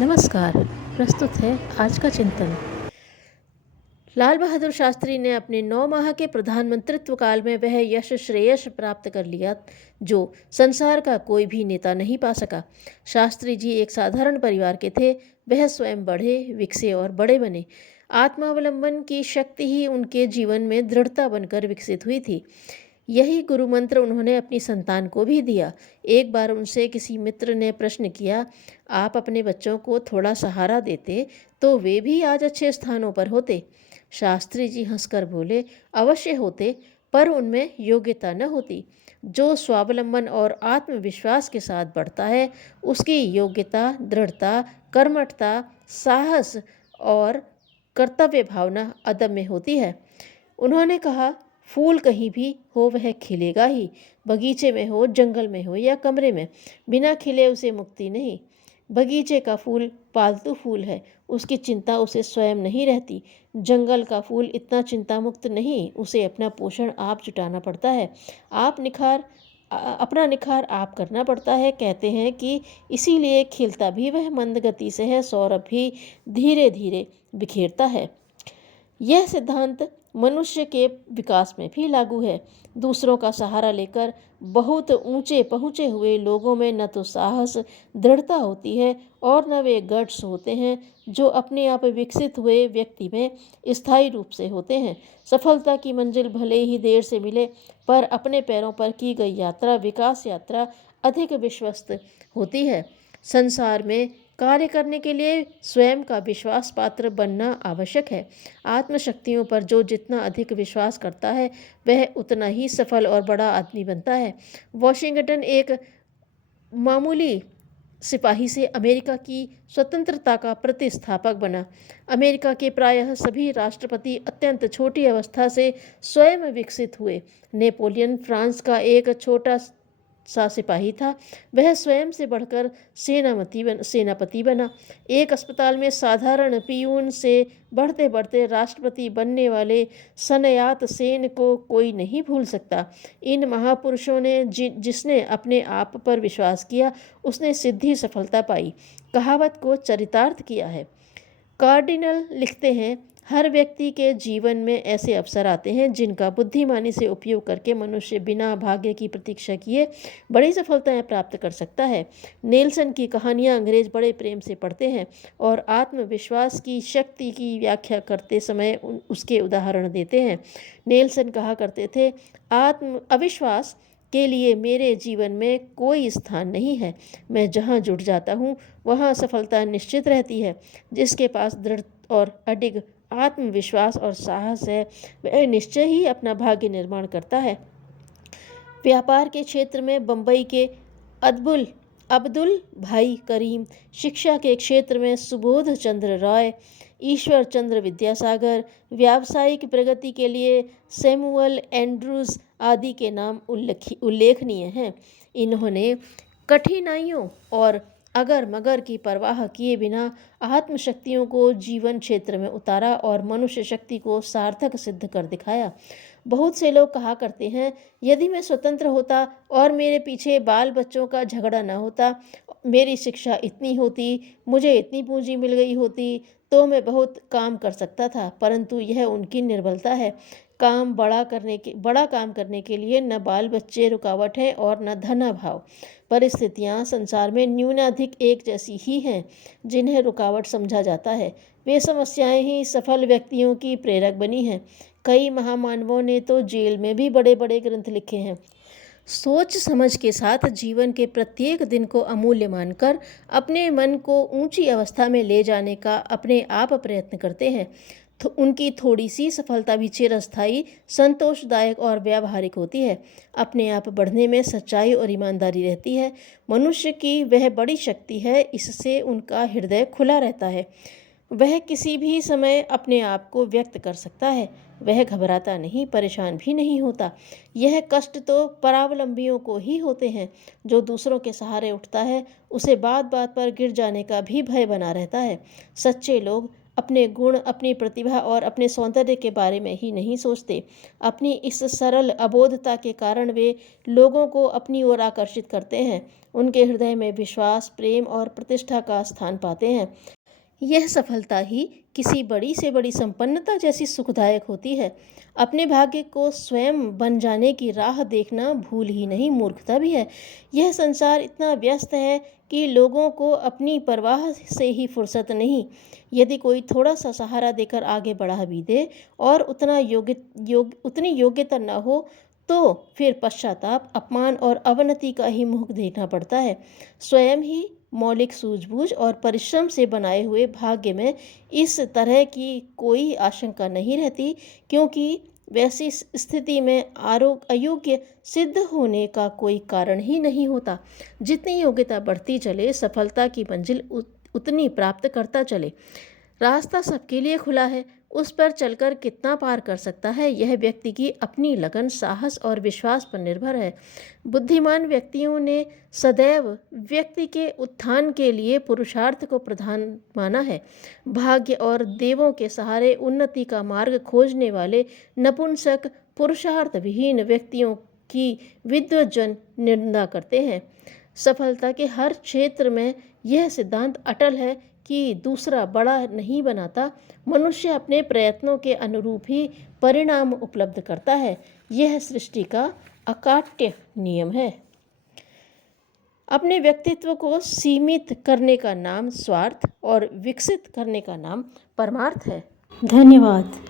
नमस्कार। प्रस्तुत है आज का चिंतन। लाल बहादुर शास्त्री ने अपने 9 माह के प्रधानमंत्रित्व काल में वह यश श्रेयस प्राप्त कर लिया जो संसार का कोई भी नेता नहीं पा सका। शास्त्री जी एक साधारण परिवार के थे। वह स्वयं बढ़े, विकसे और बड़े बने। आत्मावलंबन की शक्ति ही उनके जीवन में दृढ़ता बनकर विकसित हुई थी। यही गुरु मंत्र उन्होंने अपनी संतान को भी दिया। एक बार उनसे किसी मित्र ने प्रश्न किया, आप अपने बच्चों को थोड़ा सहारा देते तो वे भी आज अच्छे स्थानों पर होते। शास्त्री जी हंसकर बोले, अवश्य होते, पर उनमें योग्यता न होती। जो स्वावलंबन और आत्मविश्वास के साथ बढ़ता है उसकी योग्यता, दृढ़ता, कर्मठता, साहस और कर्तव्य भावना अदम्य होती है। उन्होंने कहा, फूल कहीं भी हो वह खिलेगा ही, बगीचे में हो, जंगल में हो या कमरे में, बिना खिले उसे मुक्ति नहीं। बगीचे का फूल पालतू फूल है, उसकी चिंता उसे स्वयं नहीं रहती। जंगल का फूल इतना चिंता मुक्त नहीं, उसे अपना पोषण आप जुटाना पड़ता है। अपना निखार आप करना पड़ता है। कहते हैं कि इसीलिए खिलता भी वह मंद गति से है, सौरभ भी धीरे धीरे बिखेरता है। यह सिद्धांत मनुष्य के विकास में भी लागू है। दूसरों का सहारा लेकर बहुत ऊंचे पहुँचे हुए लोगों में न तो साहस, दृढ़ता होती है और न वे गट्स होते हैं जो अपने आप विकसित हुए व्यक्ति में स्थायी रूप से होते हैं। सफलता की मंजिल भले ही देर से मिले, पर अपने पैरों पर की गई यात्रा, विकास यात्रा अधिक विश्वस्त होती है। संसार में कार्य करने के लिए स्वयं का विश्वास पात्र बनना आवश्यक है। आत्मशक्तियों पर जो जितना अधिक विश्वास करता है वह उतना ही सफल और बड़ा आदमी बनता है। वॉशिंगटन एक मामूली सिपाही से अमेरिका की स्वतंत्रता का प्रतिस्थापक बना। अमेरिका के प्रायः सभी राष्ट्रपति अत्यंत छोटी अवस्था से स्वयं विकसित हुए। नेपोलियन फ्रांस का एक छोटा सा सिपाही था, वह स्वयं से बढ़कर सेनापति बना। एक अस्पताल में साधारण पियून से बढ़ते बढ़ते राष्ट्रपति बनने वाले सनयात सेन को कोई नहीं भूल सकता। इन महापुरुषों ने जिसने अपने आप पर विश्वास किया उसने सिद्धि सफलता पाई। कहावत को चरितार्थ किया है। कार्डिनल लिखते हैं, हर व्यक्ति के जीवन में ऐसे अवसर आते हैं जिनका बुद्धिमानी से उपयोग करके मनुष्य बिना भाग्य की प्रतीक्षा किए बड़ी सफलताएं प्राप्त कर सकता है। नेल्सन की कहानियां अंग्रेज बड़े प्रेम से पढ़ते हैं और आत्मविश्वास की शक्ति की व्याख्या करते समय उसके उदाहरण देते हैं। नेल्सन कहा करते थे, अविश्वास के लिए मेरे जीवन में कोई स्थान नहीं है। मैं जहाँ जुट जाता हूँ वहाँ सफलता निश्चित रहती है। जिसके पास दृढ़ और अडिग आत्मविश्वास और साहस है वह निश्चय ही अपना भाग्य निर्माण करता है। व्यापार के क्षेत्र में बम्बई के अब्दुल भाई करीम, शिक्षा के क्षेत्र में सुबोध चंद्र रॉय, ईश्वर चंद्र विद्यासागर, व्यावसायिक प्रगति के लिए सैमुअल एंड्रूज आदि के नाम उल्लेखनीय हैं। इन्होंने कठिनाइयों और अगर मगर की परवाह किए बिना आत्मशक्तियों को जीवन क्षेत्र में उतारा और मनुष्य शक्ति को सार्थक सिद्ध कर दिखाया। बहुत से लोग कहा करते हैं, यदि मैं स्वतंत्र होता और मेरे पीछे बाल बच्चों का झगड़ा न होता, मेरी शिक्षा इतनी होती, मुझे इतनी पूंजी मिल गई होती तो मैं बहुत काम कर सकता था। परंतु यह उनकी निर्बलता है। बड़ा काम करने के लिए न बाल बच्चे रुकावट है और न धन अभाव। परिस्थितियाँ संसार में न्यूनाधिक एक जैसी ही हैं जिन्हें रुकावट समझा जाता है। वे समस्याएं ही सफल व्यक्तियों की प्रेरक बनी हैं। कई महामानवों ने तो जेल में भी बड़े बड़े ग्रंथ लिखे हैं। सोच समझ के साथ जीवन के प्रत्येक दिन को अमूल्य मानकर अपने मन को ऊंची अवस्था में ले जाने का अपने आप प्रयत्न करते हैं। उनकी थोड़ी सी सफलता भी चिरस्थायी, संतोषदायक और व्यावहारिक होती है। अपने आप बढ़ने में सच्चाई और ईमानदारी रहती है। मनुष्य की वह बड़ी शक्ति है, इससे उनका हृदय खुला रहता है। वह किसी भी समय अपने आप को व्यक्त कर सकता है। वह घबराता नहीं, परेशान भी नहीं होता। यह कष्ट तो परावलंबियों को ही होते हैं। जो दूसरों के सहारे उठता है उसे बात बात पर गिर जाने का भी भय बना रहता है। सच्चे लोग अपने गुण, अपनी प्रतिभा और अपने सौंदर्य के बारे में ही नहीं सोचते। अपनी इस सरल अबोधता के कारण वे लोगों को अपनी ओर आकर्षित करते हैं। उनके हृदय में विश्वास, प्रेम और प्रतिष्ठा का स्थान पाते हैं। यह सफलता ही किसी बड़ी से बड़ी संपन्नता जैसी सुखदायक होती है। अपने भाग्य को स्वयं बन जाने की राह देखना भूल ही नहीं, मूर्खता भी है। यह संसार इतना व्यस्त है कि लोगों को अपनी परवाह से ही फुर्सत नहीं। यदि कोई थोड़ा सा सहारा देकर आगे बढ़ा भी दे और उतनी योग्यता न हो, तो फिर पश्चाताप, अपमान और अवनति का ही मुख देखना पड़ता है। स्वयं ही मौलिक सूझबूझ और परिश्रम से बनाए हुए भाग्य में इस तरह की कोई आशंका नहीं रहती, क्योंकि वैसी स्थिति में अयोग्य सिद्ध होने का कोई कारण ही नहीं होता। जितनी योग्यता बढ़ती चले, सफलता की मंजिल उतनी प्राप्त करता चले। रास्ता सबके लिए खुला है, उस पर चलकर कितना पार कर सकता है, यह व्यक्ति की अपनी लगन, साहस और विश्वास पर निर्भर है। बुद्धिमान व्यक्तियों ने सदैव व्यक्ति के उत्थान के लिए पुरुषार्थ को प्रधान माना है। भाग्य और देवों के सहारे उन्नति का मार्ग खोजने वाले नपुंसक पुरुषार्थ विहीन व्यक्तियों की विद्वज्जन निंदा करते हैं। सफलता के हर क्षेत्र में यह सिद्धांत अटल है कि दूसरा बड़ा नहीं बनाता, मनुष्य अपने प्रयत्नों के अनुरूप ही परिणाम उपलब्ध करता है। यह सृष्टि का अकाट्य नियम है। अपने व्यक्तित्व को सीमित करने का नाम स्वार्थ और विकसित करने का नाम परमार्थ है। धन्यवाद।